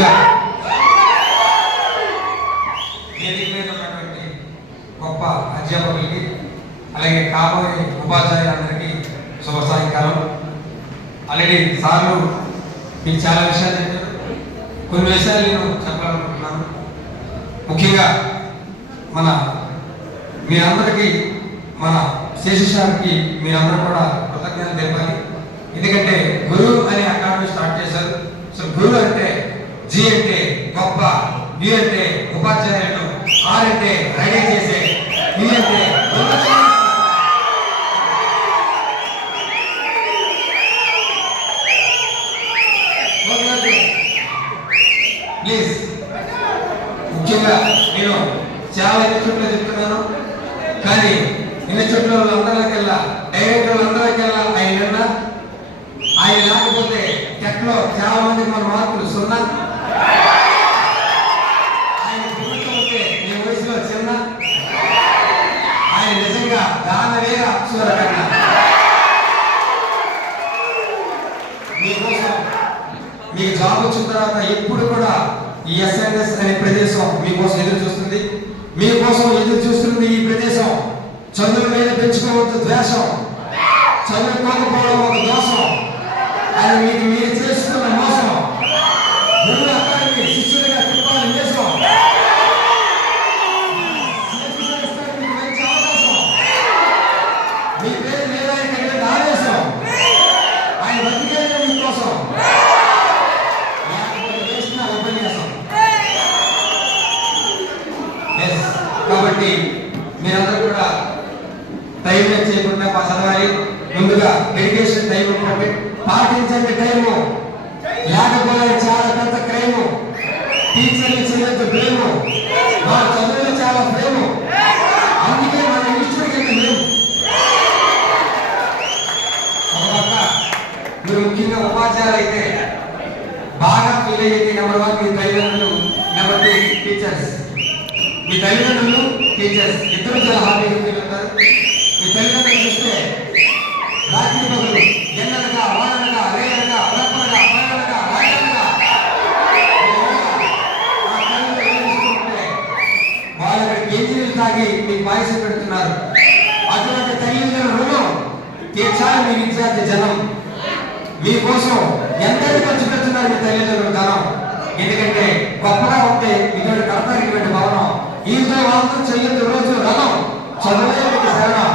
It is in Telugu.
ముందుగా వేదిక మీద ఉన్నటువంటి గొప్ప అధ్యాపకులకి అలాగే కాబోయే ఉపాధ్యాయులందరికీ శుభ సాయంకాలం. ఆల్రెడీ సార్లు మీకు చాలా విషయాలు చెప్పారు. కొన్ని విషయాలు నేను చెప్పాలనుకుంటున్నాను. ముఖ్యంగా మీరందరికీ మన శేషానికి మీరందరూ కూడా కృతజ్ఞతలు తెలపాలి. ఎందుకంటే గురువు అనే అకాడమీ స్టార్ట్ చేశారు. సో గురువు అంటే జి అంటే గొప్ప, యు అంటే ఉపాధ్యాయులను, ఆర్ అంటే రెడీ చేసే, ఈ అంటే ప్లీజ్. ముఖ్యంగా నేను చాలా ఇన్స్టిట్యూట్లో చెప్తున్నాను, కానీ ఇన్స్టిట్యూట్లో అందరికెల్లా డైరెక్టర్లు అందరికెల్లా ఆయన లేకపోతే టెక్లో చాలా మందికి మన మార్కులు 0. ఆయన పుట్టుకపోతే మీ వయసులో చిన్న. ఆయన నిజంగా దానవేర అక్షర కన్నా మీకోసం మీకు జాబ్ వచ్చిన తర్వాత ఎప్పుడు కూడా ఈ ఎస్ఎన్ఎస్ అనే ప్రదేశం మీకోసం ఎదురు చూస్తుంది. మీకోసం ఎదురు చూస్తుంది ఈ ప్రదేశం. చదువు మీద పెంచుకోవద్దు ద్వేషం, చదువుకోకపోవడం ఒక దోషం, అది మీకు మీరు చేస్తున్న మోసం. గురువు అకాడమీ శిష్యుడిగా తిప్పాలి దేశం. మీకు మంచి అవకాశం. మీ పేరు లేదా ఇక్కడ ఆవేశం. ఆయన బతికేదే మీకోసం, లేకపోతే చేసిన ఉపన్యాసం. కాబట్టి మీరందరూ కూడా టైం వేస్ట్ చేయకుండా చదవాలి. ముందుగా డెడికేషన్ టైం ఉంటుంది, పాటించండి టైము. లేకపోతే చాలా పెద్ద క్రైము. టీచర్లు చేయొద్దు ప్రేము, వాళ్ళ చదువులో చాలా ప్రేము. అందుకే మన ఇన్స్టిట్యూట్కి మేము ఒక పక్క మీరు ముఖ్యంగా ఉపాధ్యాయులు అయితే బాగా ఫీల్ అయ్యేది నెంబర్ 1 మీ తల్లిదండ్రులు, నెంబర్ 2 టీచర్స్. మీ తల్లిదండ్రులు టీచర్స్ ఇద్దరు చాలా హ్యాపీగా ఫీల్ అవుతారు. మీ తల్లిదండ్రులు చూస్తే రాత్రి పగులు ఎండనగా వాననగా రేయనగా రప్పనగా పగలనగా రాయనగా వాళ్ళు కేజీలు తాగి మీకు పాయసం పెడుతున్నారు. అటువంటి తల్లిదండ్రుల రుణం తీర్చాలి మీ విద్యార్థి జనం. మీకోసం ఎంతైనా ఖర్చు పెడుతున్నారు మీ తల్లిదండ్రుల ధనం. ఎందుకంటే గొప్పగా ఉంటే ఇటువంటి కడతారు ఇటువంటి భవనం. ఈతో వాళ్ళతో చెయ్యొద్దు రోజు రథం. చదువే మీకు శరణం.